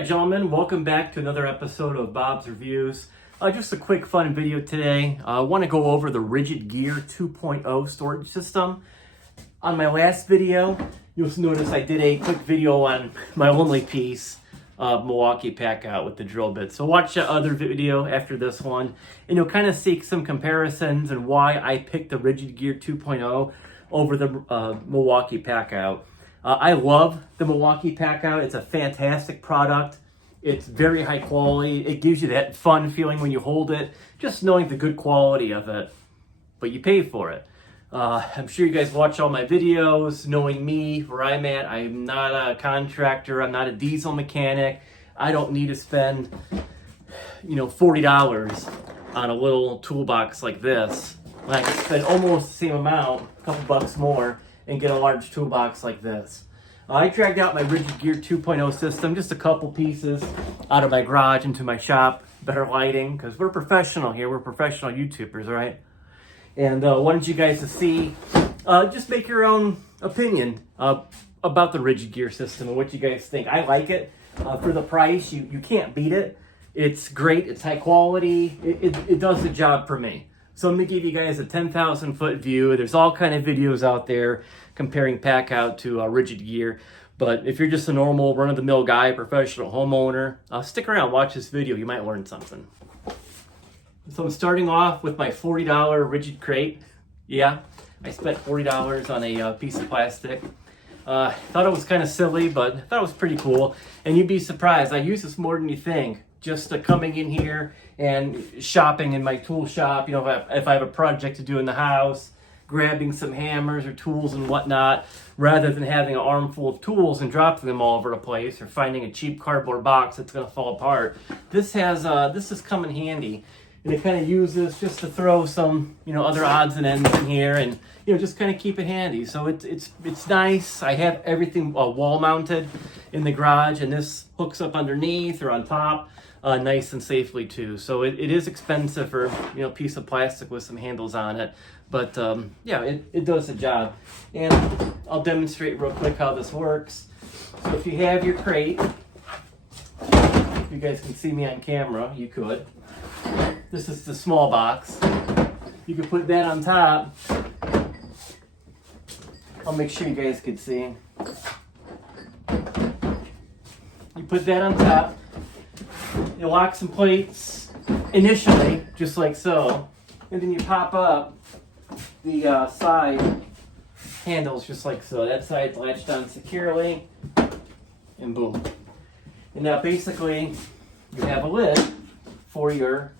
Alright gentlemen, welcome back to another episode of Bob's Reviews. Just a quick fun video today. I want to go over the Rigid Gear 2.0 storage system. On my last video, you'll notice I did a quick video on my only piece of Milwaukee Packout with the drill bit. So watch the other video after this one, and you'll kind of see some comparisons and why I picked the Rigid Gear 2.0 over the Milwaukee Packout. I love the Milwaukee Packout. It's a fantastic product. It's very high quality. It gives you that fun feeling when you hold it, just knowing the good quality of it, but you pay for it. I'm sure you guys watch all my videos, knowing me, where I'm at. I'm not a contractor. I'm not a diesel mechanic. I don't need to spend, $40 on a little toolbox like this. I can spend almost the same amount, a couple bucks more, and get a large toolbox like this. I dragged out my Rigid Gear 2.0 system, just a couple pieces out of my garage into my shop. Better lighting, because we're professional here. We're professional YouTubers, right? And wanted you guys to see, just make your own opinion about the Rigid Gear system and what you guys think. I like it. For the price, you can't beat it. It's great. It's high quality. It does the job for me. So I'm going to give you guys a 10,000 foot view. There's all kind of videos out there comparing Packout to Rigid Gear. But if you're just a normal run-of-the-mill guy, professional homeowner, stick around, watch this video. You might learn something. So I'm starting off with my $40 Rigid crate. Yeah, I spent $40 on a piece of plastic. Thought it was kind of silly, but I thought it was pretty cool. And you'd be surprised. I use this more than you think. Just coming in here and shopping in my tool shop, if I have a project to do in the house, grabbing some hammers or tools and whatnot, rather than having an armful of tools and dropping them all over the place or finding a cheap cardboard box that's going to fall apart. This has come in handy, and it kind of uses just to throw some other odds and ends in here, and just kind of keep it handy. So it's nice. I have everything wall mounted in the garage, and this hooks up underneath or on top. Nice and safely too. So it is expensive for a piece of plastic with some handles on it, but yeah, it does the job. And I'll demonstrate real quick how this works. So if you have your crate, if you guys can see me on camera, you could. This is the small box. You can put that on top. I'll make sure you guys can see. You put that on top. You lock some plates initially, just like so, and then you pop up the side handles just like so. That side's latched on securely, and boom. And now basically, you have a lid for your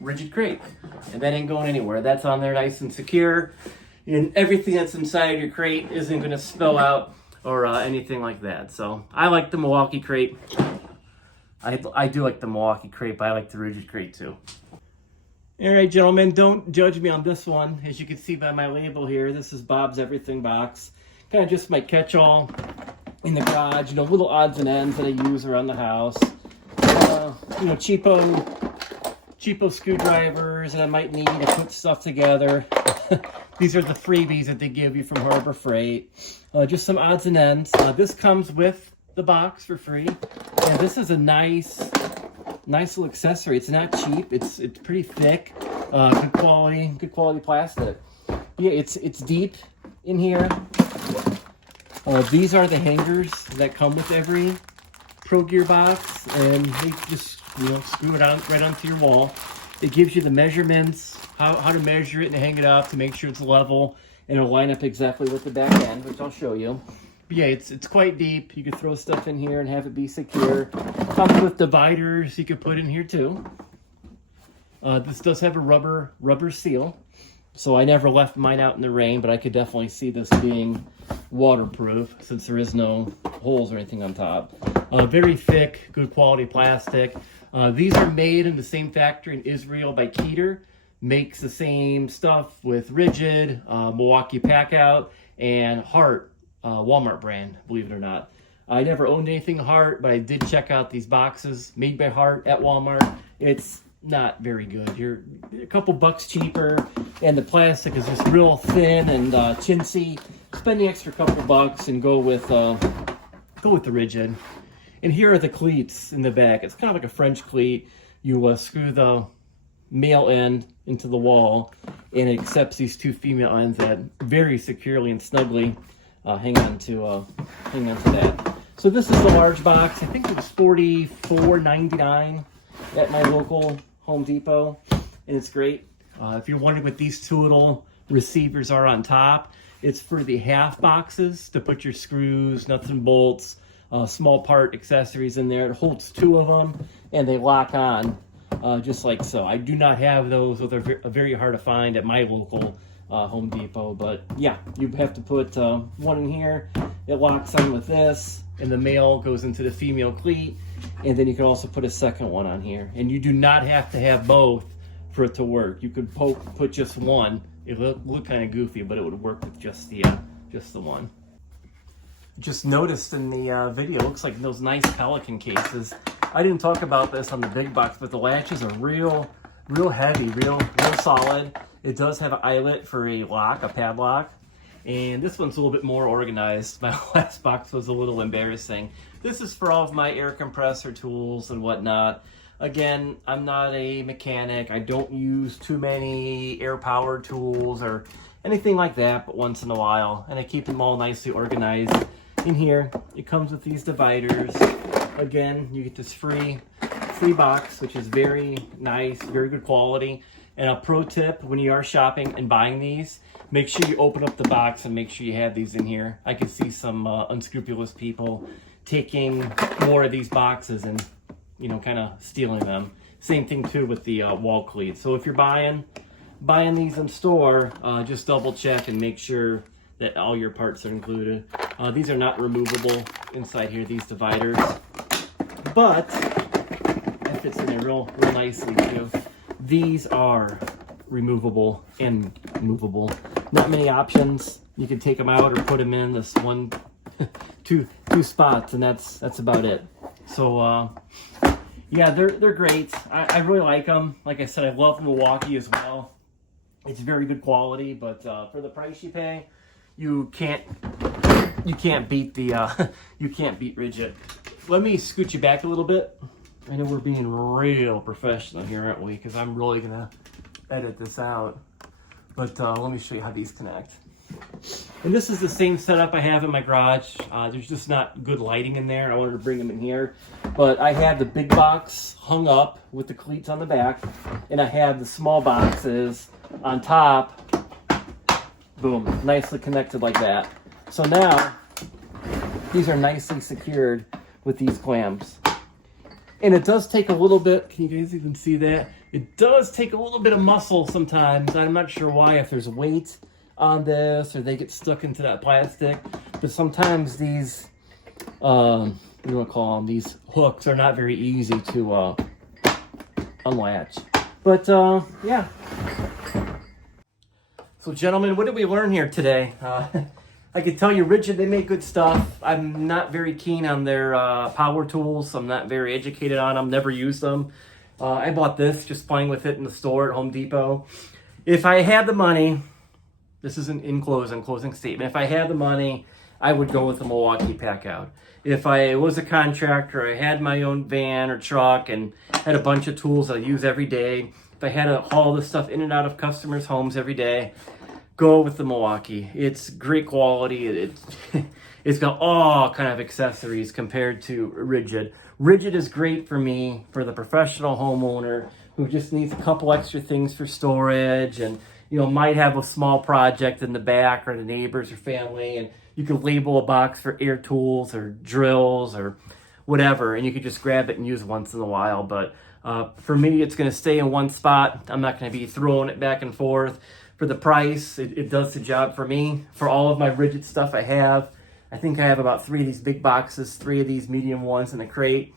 Rigid crate, and that ain't going anywhere. That's on there nice and secure, and everything that's inside of your crate isn't going to spill out or anything like that. So I like the Milwaukee crate. I do like the Milwaukee crate, but I like the Rigid crate too. All right, gentlemen, don't judge me on this one. As you can see by my label here, this is Bob's Everything box. Kind of just my catch-all in the garage, little odds and ends that I use around the house. Cheapo screwdrivers that I might need to put stuff together. These are the freebies that they give you from Harbor Freight. Just some odds and ends. This comes with the box for free. And this is a nice little accessory. It's not cheap. It's pretty thick. Good quality plastic. Yeah, it's deep in here. These are the hangers that come with every Pro Gear box, and they just screw it on right onto your wall. It gives you the measurements, how to measure it and hang it up to make sure it's level, and it'll line up exactly with the back end, which I'll show you. But yeah, it's quite deep. You can throw stuff in here and have it be secure. Comes with dividers you can put in here too. This does have a rubber seal, so I never left mine out in the rain, but I could definitely see this being waterproof since there is no holes or anything on top. Very thick, good quality plastic. These are made in the same factory in Israel by Keter. Makes the same stuff with Rigid, Milwaukee Packout, and Hart, Walmart brand, believe it or not. I never owned anything Hart, but I did check out these boxes made by Hart at Walmart. It's not very good. You're a couple bucks cheaper, and the plastic is just real thin and chintzy. Spend the extra couple bucks and go with go with the rigid. And here are the cleats in the back. It's kind of like a French cleat. You screw the male end into the wall, and it accepts these two female ends that very securely and snugly hang on to that. So this is the large box. I think it was $44.99 at my local Home Depot, and it's great. If you're wondering what these two little receivers are on top, it's for the half boxes to put your screws, nuts and bolts, small part accessories in there. It holds two of them, and they lock on just like so. I do not have those, so they're very hard to find at my local Home Depot. But yeah, you have to put one in here. It locks on with this, and the male goes into the female cleat, and then you can also put a second one on here. And you do not have to have both for it to work. You could put just one. It would look kind of goofy, but it would work with just the one. Just noticed in the video, looks like those nice Pelican cases. I didn't talk about this on the big box, but the latches are real heavy, real solid. It does have an eyelet for a lock, a padlock. And this one's a little bit more organized. My last box was a little embarrassing. This is for all of my air compressor tools and whatnot. Again, I'm not a mechanic. I don't use too many air power tools or anything like that, but once in a while. And I keep them all nicely organized. In here, it comes with these dividers. Again, you get this free box, which is very nice, very good quality. And a pro tip, when you are shopping and buying these, make sure you open up the box and make sure you have these in here. I can see some unscrupulous people taking more of these boxes and, you know, kind of stealing them. Same thing too with the wall cleats. So if you're buying these in store, just double check and make sure that all your parts are included. These are not removable inside here, these dividers, but that fits in there real nicely too. These are removable and movable. Not many options. You can take them out or put them in this one, two spots, and that's about it. So yeah, they're great. I really like them. Like I said, I love Milwaukee as well. It's very good quality, but for the price you pay, you can't beat the you can't beat rigid. Let me scoot you back a little bit. I know we're being real professional here, aren't we? Because I'm really gonna edit this out. But let me show you how these connect. And this is the same setup I have in my garage. There's just not good lighting in there. I wanted to bring them in here. But I have the big box hung up with the cleats on the back, and I have the small boxes on top. Boom, nicely connected like that. So now, these are nicely secured with these clamps. And it does take a little bit, can you guys even see that? It does take a little bit of muscle sometimes. I'm not sure why, if there's weight on this or they get stuck into that plastic. But sometimes these, what do you want to call them? These hooks are not very easy to unlatch. But yeah. So gentlemen, what did we learn here today? I can tell you, Rigid, they make good stuff. I'm not very keen on their power tools. I'm not very educated on them, never used them. I bought this, just playing with it in the store at Home Depot. If I had the money, this isn't in closing statement. If I had the money, I would go with the Milwaukee Packout. If I was a contractor, I had my own van or truck and had a bunch of tools I use every day, if I had to haul this stuff in and out of customers' homes every day, go with the Milwaukee. It's great quality. It's got all kind of accessories compared to Rigid. Rigid is great for me, for the professional homeowner who just needs a couple extra things for storage and, you know, might have a small project in the back or the neighbors or family, and you could label a box for air tools or drills or whatever, and you could just grab it and use once in a while. But for me, it's going to stay in one spot. I'm not going to be throwing it back and forth. For the price, it does the job for me. For all of my Rigid stuff I think I have about 3 of these big boxes, 3 of these medium ones in a crate.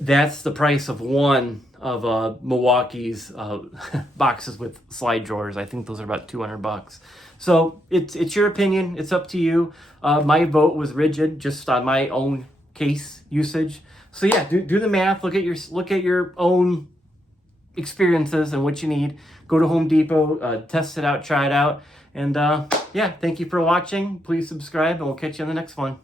That's the price of one of Milwaukee's boxes with slide drawers. I think those are about $200. So it's your opinion. It's up to you. My vote was Rigid, just on my own case usage. So yeah, do the math. Look at your own experiences and what you need. Go to Home Depot, test it out, try it out. And yeah, thank you for watching. Please subscribe, and we'll catch you on the next one.